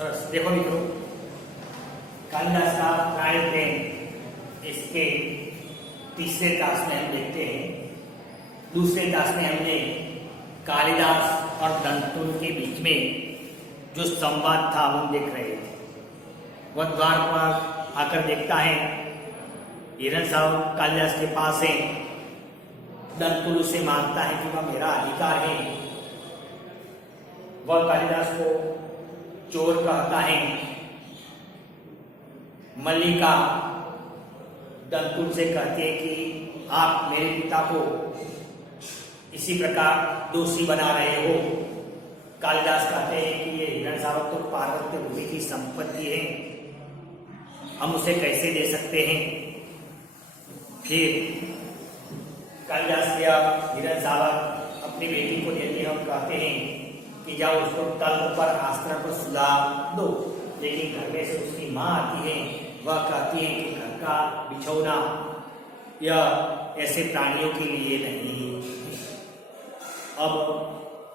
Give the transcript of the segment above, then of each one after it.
સરસ देखो मित्रों, कालिदास का राय प्रेम इसके तीसरे तास में हम देखते हैं। दूसरे तास में हमने कालिदास और दंतुल के बीच में जो संवाद था हम देख रहे थे। वह द्वार पर आकर देखता है, हिरण साहब कालिदास के पास है, दंतुल उसे मांगता है कि वह मेरा अधिकार है। वह कालिदास को चोर कहता है। मल्लिका दंतुल से कहते हैं कि आप मेरे पिता को इसी प्रकार दोषी बना रहे हो। कालिदास कहते हैं कि ये हिरण साहब तो पार्वत्य भूमि की संपत्ति है, हम उसे कैसे दे सकते हैं। फिर कालिदास या हिरण साहब अपनी बेटी को देते हम कहते हैं कि जाओ उसको तल पर आस्त्र पर सुला दो। लेकिन घर में से उसकी माँ आती है, वह कहती है कि घर का बिछौना यह ऐसे प्राणियों के लिए नहीं। अब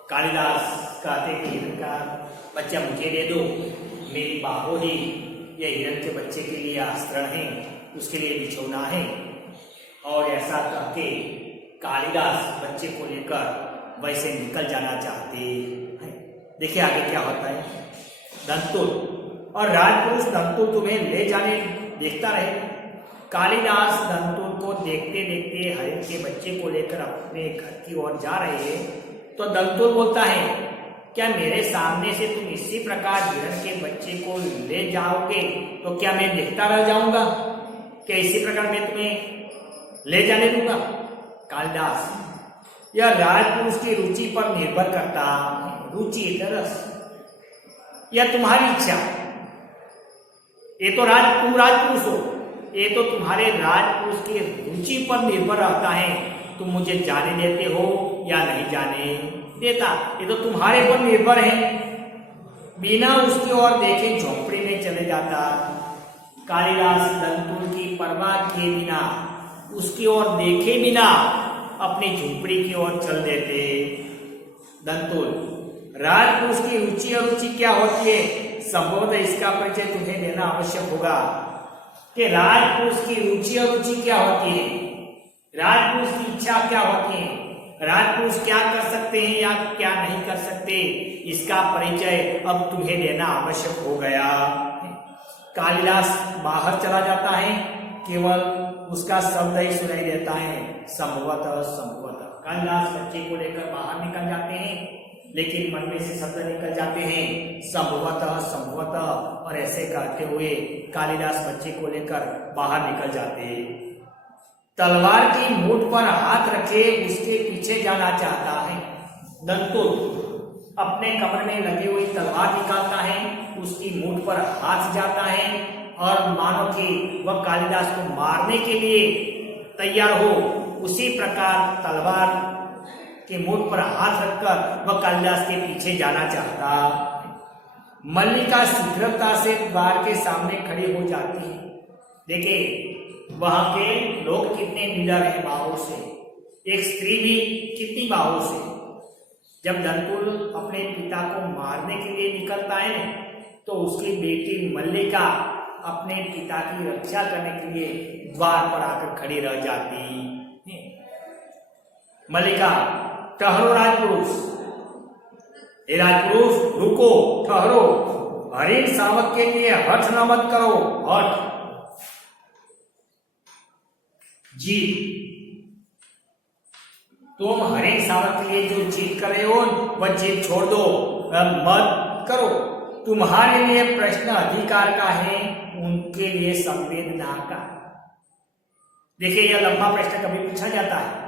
कालिदास कहते कि हिरण का बच्चा मुझे दे दो, मेरी बाहों ही यह हिरण के बच्चे के लिए आश्रय है, उसके लिए बिछौना है। और ऐसा करके कालिदास बच्चे को लेकर वैसे निकल जाना चाहते हैं। देखिए आगे क्या होता है। दंतुल और राजपुरुष दंतुल तुम्हें ले जाने देखता रहे। कालिदास दंतुल को देखते देखते हिरण के बच्चे को लेकर अपने घर की ओर जा रहे हैं। तो दंतुल बोलता है, क्या मेरे सामने से तुम इसी प्रकार हिरण के बच्चे को ले जाओगे तो क्या मैं देखता रह जाऊंगा? क्या इसी प्रकार मैं तुम्हें ले जाने दूंगा? कालिदास, यह राजपुरुष की रुचि पर निर्भर करता। रुचि रस, यह तुम्हारी इच्छा। ये तो तुम राजपुरुष हो, ये तो तुम्हारे राजपुरुष की रुचि पर निर्भर रहता है, तुम मुझे जाने देते हो या नहीं जाने देता। ये तो तुम्हारे पर निर्भर है। बिना उसकी ओर देखे झोपड़ी में चले जाता। कालिदास दंतुल की परवाह किए बिना, उसकी ओर देखे बिना अपनी झोपड़ी की ओर चल देते। दंतुल, राजपुरुष की रुचि और रुचि क्या होती है? संभवतः इसका परिचय तुम्हें देना आवश्यक होगा कि राजपुरुष की रुचि और रुचि क्या होती है, राजपुरुष की इच्छा क्या होती है, राजपुरुष क्या कर सकते हैं या क्या नहीं कर सकते, इसका परिचय अब तुम्हें देना आवश्यक हो गया। कालिदास बाहर चला जाता है, केवल उसका शब्द ही सुनाई देता है, संभवतः संभवतः। कालिदास बच्चे को लेकर बाहर निकल जाते हैं, लेकिन मन में से शब्द निकल जाते हैं, संभवतः संभवतः। और ऐसे कहते हुए कालिदास बच्चे को लेकर बाहर निकल जाते हैं। तलवार की मूठ पर हाथ रखे उसके पीछे जाना चाहता है। दंतुल अपने कमर में लगी हुई तलवार निकालता है, उसकी मूठ पर हाथ जाता है और मानो कि वह कालिदास को मारने के लिए तैयार हो। उसी प्रकार तलवार के मूठ पर हाथ रखकर वह कालिदास के पीछे जाना चाहता। मल्लिका शीघ्रता से द्वार के सामने खड़ी हो जाती है। देखिए वहां के लोग कितने निडर हैं बाहों से, एक स्त्री भी कितनी बाहों से। जब दंतुल अपने पिता को मारने के लिए निकलता है तो उसकी बेटी मल्लिका अपने पिता की रक्षा करने के लिए द्वार पर आकर खड़ी रह जाती है। मल्लिका, ठहरो राजपुरुष, हे राजपुरुष रुको, ठहरो, हरिण शावक के लिए हठ न मत करो, हठ जीत। तुम हरिण शावक के लिए जो जीत कर रहे हो वह जीत छोड़ दो, मत करो। तुम्हारे लिए प्रश्न अधिकार का है, उनके लिए संवेदना का। देखिए यह लंबा प्रश्न कभी पूछा जाता है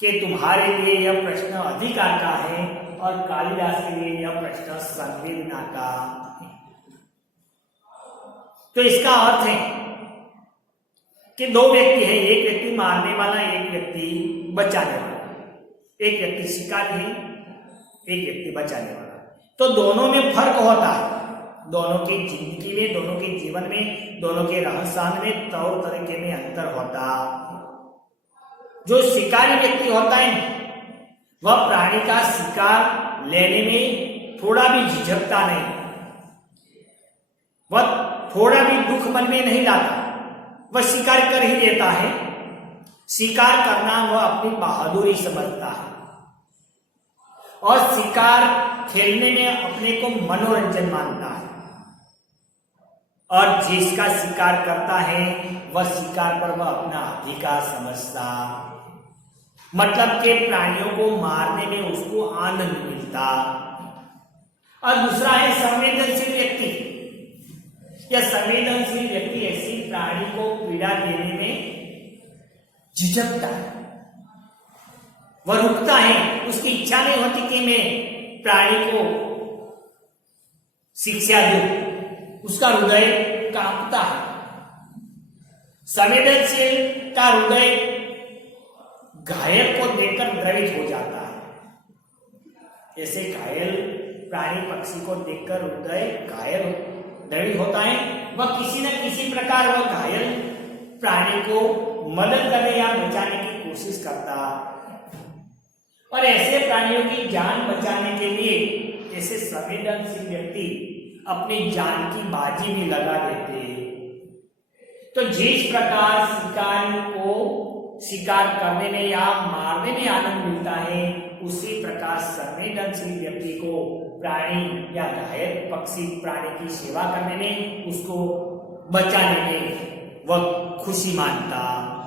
कि तुम्हारे लिए यह प्रश्न अधिकार का है और कालिदास के लिए यह प्रश्न संवेदना का है। तो इसका अर्थ है कि दो व्यक्ति हैं, एक व्यक्ति मारने वाला, एक व्यक्ति बचाने वाला। एक व्यक्ति शिकारी है, एक व्यक्ति बचाने वाला। तो दोनों में फर्क होता है, दोनों की जिंदगी में, दोनों के जीवन में, दोनों के रहन सहन में, तौर तरीके में अंतर होता। जो शिकारी व्यक्ति होता है वह प्राणी का शिकार लेने में थोड़ा भी झिझकता नहीं, वह थोड़ा भी दुख मन में नहीं लाता, वह स्वीकार कर ही देता है। स्वीकार करना वह अपनी बहादुरी समझता है और शिकार खेलने में अपने को मनोरंजन मानता है। और जिसका शिकार करता है वह शिकार पर वह अपना अधिकार समझता, मतलब के प्राणियों को मारने में उसको आनंद मिलता। और दूसरा है संवेदनशील व्यक्ति। यह संवेदनशील व्यक्ति ऐसी प्राणी को पीड़ा देने में झिझकता है, वह रुकता है, उसकी इच्छा नहीं होती कि मैं प्राणी को शिक्षा दूं, उसका हृदय कांपता है। संवेदनशील का हृदय घायल को देखकर द्रवित हो जाता है। ऐसे घायल प्राणी पक्षी को देखकर हृदय घायल द्रवित होता है। वह किसी न किसी प्रकार वह घायल प्राणी को मदद करने या बचाने की कोशिश करता। और ऐसे प्राणियों की जान बचाने के लिए ऐसे संवेदनशील व्यक्ति अपनी जान की बाजी भी लगा देते। तो जिस प्रकार शिकारी को शिकार करने में या मारने में आनंद मिलता है, उसी प्रकार संवेदनशील व्यक्ति को प्राणी या घायल पक्षी प्राणी की सेवा करने में, उसको बचाने में वह खुशी मानता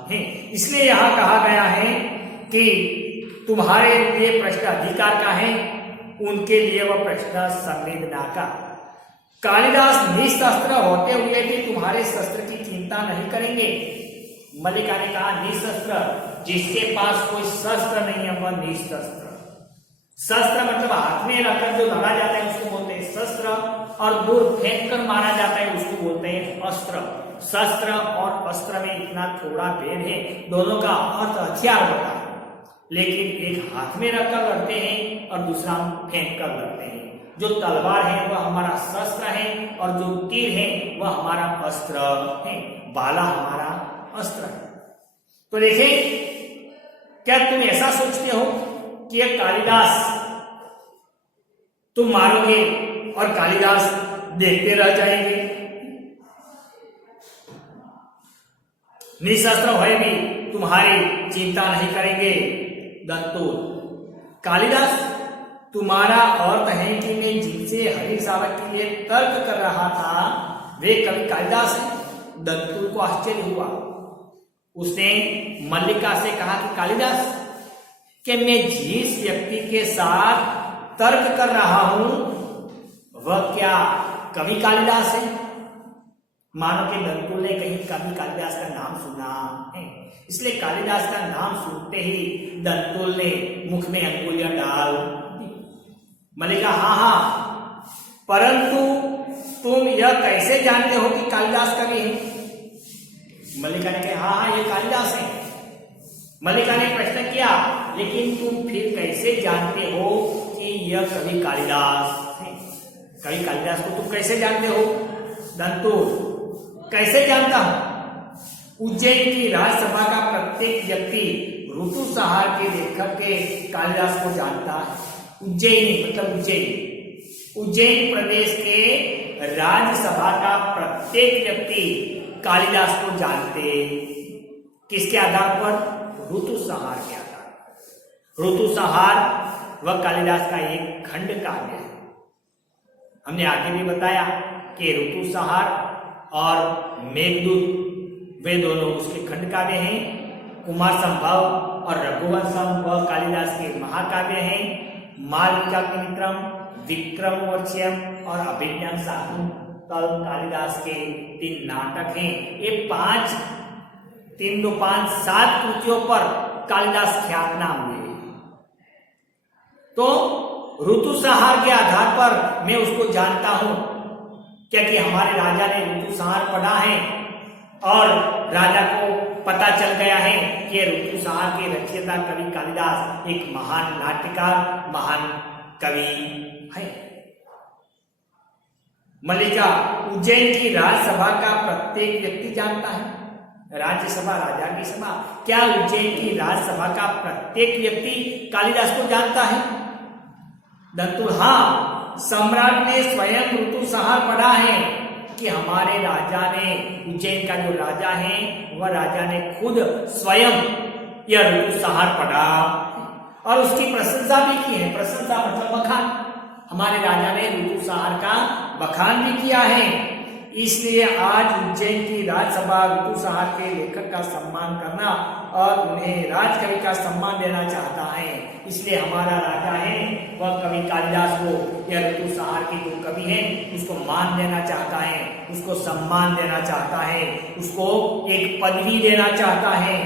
है। इसलिए यहाँ कहा गया है कि तुम्हारे लिए प्रश्न अधिकार का है, उनके लिए वह प्रश्न संवेदना का। कालिदास निशस्त्र होते हुए भी तुम्हारे शस्त्र की चिंता नहीं करेंगे। मल्लिका ने कहा निशस्त्र, जिसके पास कोई शस्त्र नहीं है वह निशस्त्र। शस्त्र मतलब हाथ में रखकर जो लड़ा जाता है उसको बोलते हैं शस्त्र, और दूर फेंक कर मारा जाता है उसको बोलते हैं अस्त्र। शस्त्र और अस्त्र में इतना थोड़ा भेद है, दोनों का अर्थ हथियार होता है, लेकिन एक हाथ में रखकर लड़ते हैं और दूसरा फेंक कर लड़ते हैं। जो तलवार है वह हमारा शस्त्र है और जो तीर है वह हमारा अस्त्र है, बाला हमारा अस्त्र है। तो देखिए, क्या तुम ऐसा सोचते हो कि यह कालिदास तुम मारोगे और कालिदास देखते रह जाएंगे? निशस्त्र हुए भी तुम्हारी चिंता नहीं करेंगे। दंतोल, कालिदास तुम्हारा अर्थ है कि मैं जिनसे हरि सावक के लिए तर्क कर रहा था वे कवि कालिदास है। दंतुल को आश्चर्य हुआ, उसने मल्लिका से कहा कि कालिदास, कि मैं जिस व्यक्ति के साथ तर्क कर रहा हूं वह क्या कवि कालिदास है? मानो कि दंतुल ने कहीं कवि कालिदास का नाम सुना है, इसलिए कालिदास का नाम सुनते ही दंतुल ने मुख में अंगुलियां डाल दी। मल्लिका, हाँ, परंतु तुम यह कैसे जानते हो कि कालिदास कवि है? मल्लिका ने कहा, हाँ, ये कालिदास है। मल्लिका ने प्रश्न किया, लेकिन तुम फिर कैसे जानते हो कि यह कवि कालिदास है? कवि कालिदास को तुम कैसे जानते हो? दंतुल, कैसे जानता हूं? उज्जैन की राज्यसभा का प्रत्येक व्यक्ति ऋतुसंहार के लेखक के कालिदास को जानता है। उज्जैन मतलब उज्जैन प्रदेश के राज्यसभा का प्रत्येक व्यक्ति कालिदास को जानते। किसके आधार पर? ऋतुसंहार के आधार पर। ऋतुसंहार वह कालिदास का एक खंड काव्य है। हमने आगे भी बताया कि ऋतुसंहार और मेघदूत वे दोनों उसके खंड काव्य हैं। कुमार संभव और रघुवंशम वह कालिदास के महाकाव्य हैं। मालविकाग्निमित्रम, विक्रमोर्वशीयम और अभिज्ञान शाकुंतल कालिदास के 3 नाटक हैं। ये 5, 3, 2, 5, 7 कृतियों पर कालिदास ख्यातनाम हुए। तो ऋतुसंहार के आधार पर मैं उसको जानता हूं, क्योंकि हमारे राजा ने ऋतुसंहार पढ़ा है और राजा को पता चल गया है कि ऋतुसंहार के रचयिता कवि कालिदास एक महान नाट्यकार, महान कवि है। मल्लिका, उज्जैन की राज्यसभा का प्रत्येक व्यक्ति जानता है। राज्यसभा, राजा की सभा, क्या उज्जैन की राज्यसभा का प्रत्येक व्यक्ति कालिदास को जानता है? दंतुल, हाँ, सम्राट ने स्वयं ऋतु संहार पढ़ा है कि हमारे राजा ने, उज्जैन का जो राजा है वह राजा ने खुद स्वयं यह ऋतु संहार पढ़ा और उसकी प्रशंसा भी की है। प्रशंसा मतलब बखान, हमारे राजा ने ऋतु संहार का बखान भी किया है। इसलिए आज उज्जैन की राज्यसभा ऋतु संहार के लेखक का सम्मान करना और उन्हें राजकवि का सम्मान देना चाहता है। इसलिए हमारा राजा है वह कवि कालिदास को, यह ऋतु संहार के जो कवि हैं उसको मान देना चाहता है, उसको सम्मान देना चाहता है, उसको एक पदवी देना चाहता है।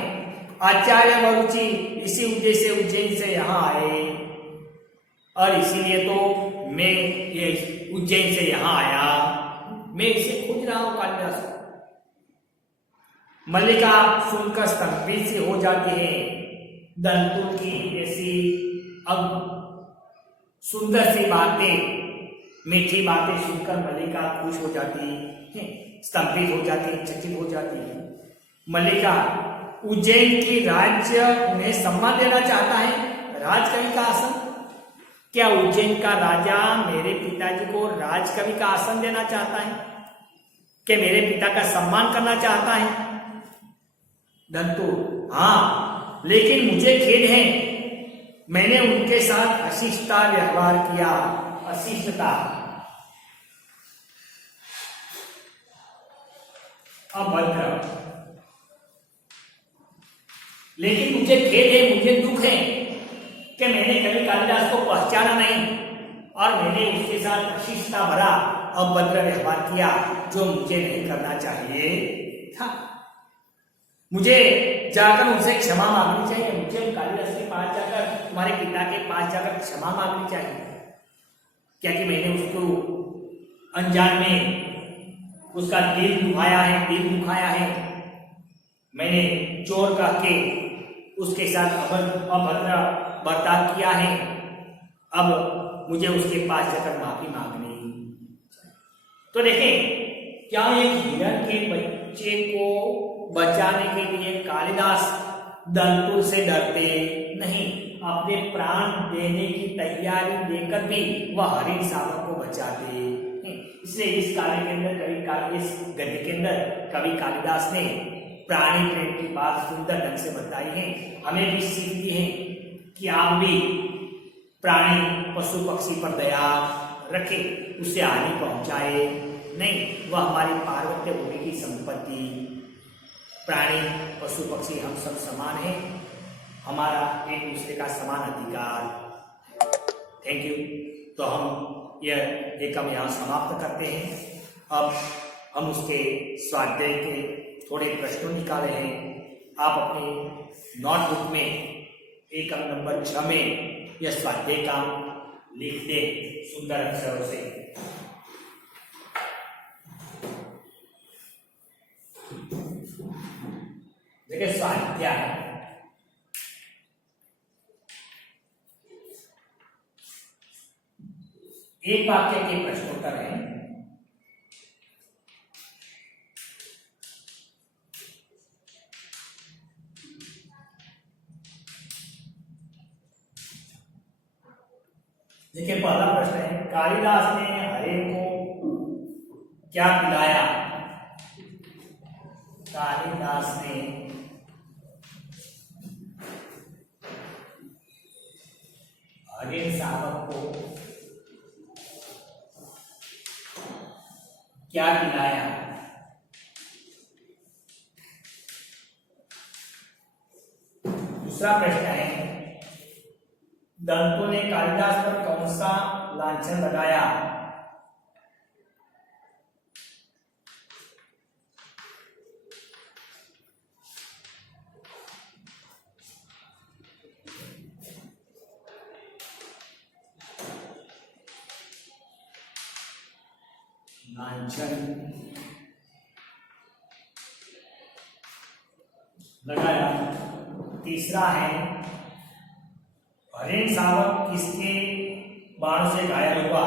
आचार्य वरुचि इसी उद्देश्य से उज्जैन से यहाँ आए और इसीलिए तो मैं ये उज्जैन से यहाँ आया, मैं इसे खोज रहा हूं कालिदास को। मल्लिका सुनकर स्तंभित सी हो जाती है। दंतुल की ऐसी अब सुंदर सी बातें, मीठी बातें सुनकर मल्लिका खुश हो जाती है, स्तंभित हो जाती है, चकित हो जाती है। मल्लिका उज्जैन की राज्य उन्हें सम्मान देना चाहता है, राजकवि का आसन। क्या उज्जैन का राजा मेरे पिताजी को राजकवि का आसन देना चाहता है? क्या मेरे पिता का सम्मान करना चाहता है? दंतु, हाँ, लेकिन मुझे खेद है, मैंने उनके साथ अशिष्टता व्यवहार किया। अशिष्टता, अभद्र, लेकिन मुझे खेद है, मुझे दुख है कि मैंने कवि कालिदास को पहचाना नहीं और मैंने उसके साथ अशिष्टता भरा अभद्र व्यवहार किया जो मुझे नहीं करना चाहिए था। मुझे जाकर उनसे क्षमा मांगनी चाहिए, मुझे कालिदास के पास जाकर, तुम्हारे पिता के पास जाकर क्षमा मांगनी चाहिए। क्या कि मैंने उसको अनजान में उसका दिल दुखाया है, मैंने चोर कह के उसके साथ अभद्र बर्ताव किया है। अब मुझे उसके पास जाकर माफी मांगनी। तो देखें, क्या एक हिरण के बच्चे को बचाने के लिए कालिदास दंतुल से डरते नहीं, अपने प्राण देने की तैयारी देकर भी वह हरिण शावक को बचाते हैं। इसलिए इस काव्य के अंदर इस गद्य के अंदर कवि कालिदास ने प्राणी प्रेम की बात सुंदर ढंग से बताई है। हमें भी सीख दी है कि आप भी प्राणी पशु पक्षी पर दया रखे, उससे हानि पहुंचाए नहीं, वह हमारी पार्वत्य भूमि की संपत्ति। प्राणी पशु पक्षी हम सब समान हैं, हमारा एक दूसरे का समान अधिकार। Thank you. तो हम यह एकम यहाँ समाप्त करते हैं। अब हम उसके स्वाध्याय के थोड़े प्रश्न निकाले हैं। आप अपनी नोटबुक में एकम नंबर 6 में यह स्वाध्याय काम लिख दें सुंदर अक्षरों से। देखिए स्वाध्याय, एक वाक्य के प्रश्नोत्तर है। देखिए पहला प्रश्न है, कालिदास ने हरिण को क्या पिलाया? कालिदास ने हरिण शावक को क्या पिलाया? दूसरा प्रश्न है, दंतु ने कालिदास पर कौन सा लांछन लगाया? लांछन लगाया। तीसरा है, हरिण शावक किसके बाण से घायल हुआ?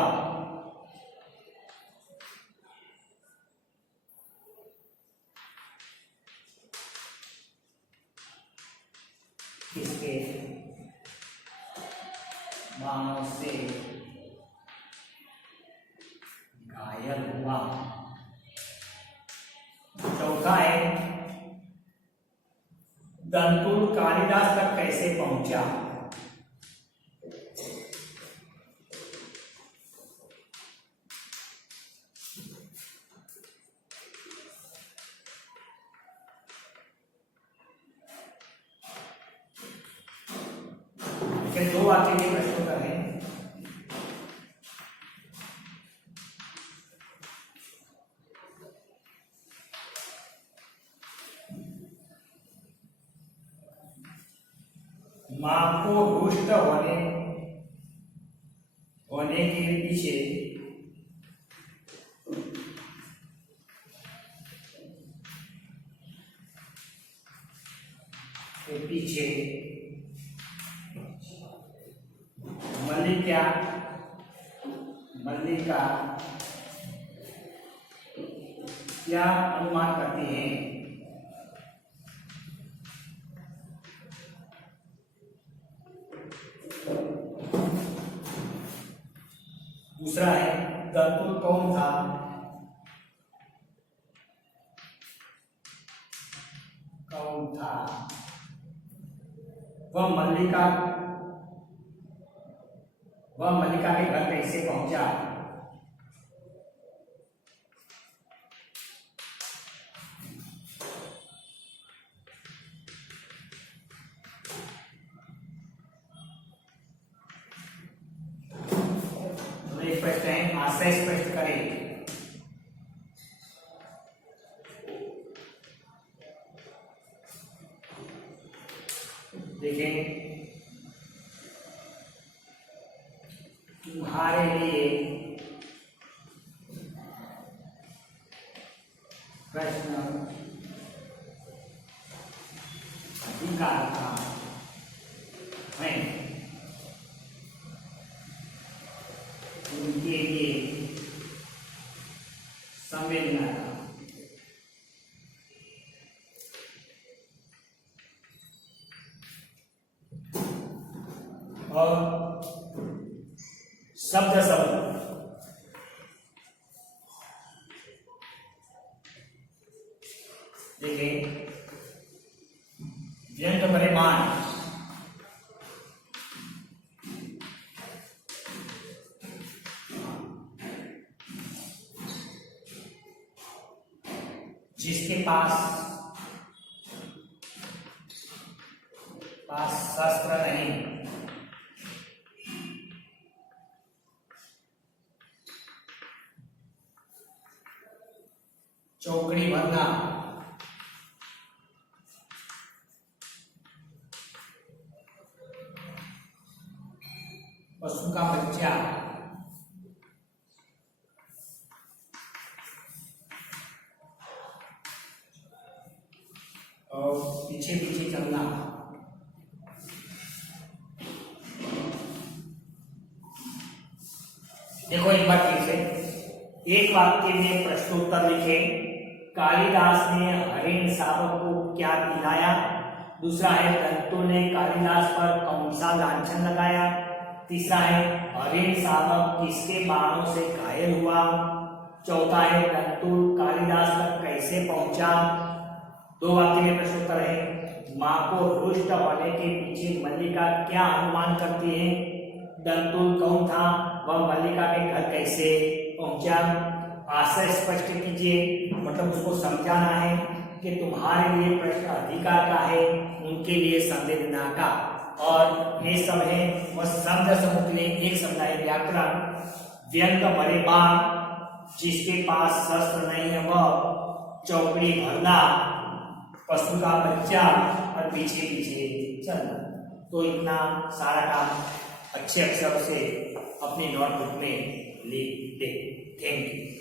किसके बाण से कालिदास तक कैसे पहुंचा। दो वाक्य के प्रश्नोत्तर हैं। मां को रुष्ट होने के पीछे मल्लिका क्या अनुमान करती हैं। दूसरा है दंतुल कौन था। वह मल्लिका के घर कैसे पहुंचा। तो एक प्रश्न है, आशय स्पष्ट करें। देखें, तुम्हारे लिए प्रश्न अधिकार का है, उनके लिए संवेदना का। और शब्द देखिए, व्यंग परिमाण जिसके पास शस्त्र नहीं, चौकड़ी भरना, पशु का बच्चा, और पीछे पीछे चलना। देखो एक बार फिर से, एक वाक्य में प्रश्नोत्तर लिखे। कालिदास ने हरिण शावक को क्या पिलाया। दूसरा है दंतु ने कालिदास पर कौन सा लांछन लगाया। तीसरा है हरिण शावक किसके बाणों से घायल हुआ। चौथा है दंतु कालिदास तक कैसे पहुंचा। दो वाक्य में प्रश्नोत्तर है। मां को रुष्ट होने के पीछे मल्लिका क्या अनुमान करती है। दंतुल कौन था, वह मल्लिका के घर कैसे पहुंचा। आशय स्पष्ट कीजिए, मतलब उसको समझाना है कि तुम्हारे लिए प्रश्न अधिकार का है, उनके लिए संवेदना का। और ये सब है वह शब्द समूह के लिए एक शब्द है व्याकरण। व्यंग परिमाण जिसके पास शस्त्र नहीं है वह, चौकड़ी भरना, पशु का बच्चा और पीछे पीछे चलना। तो इतना सारा काम अच्छे अक्षर से अपने नोटबुक में लिख दे। Thank you.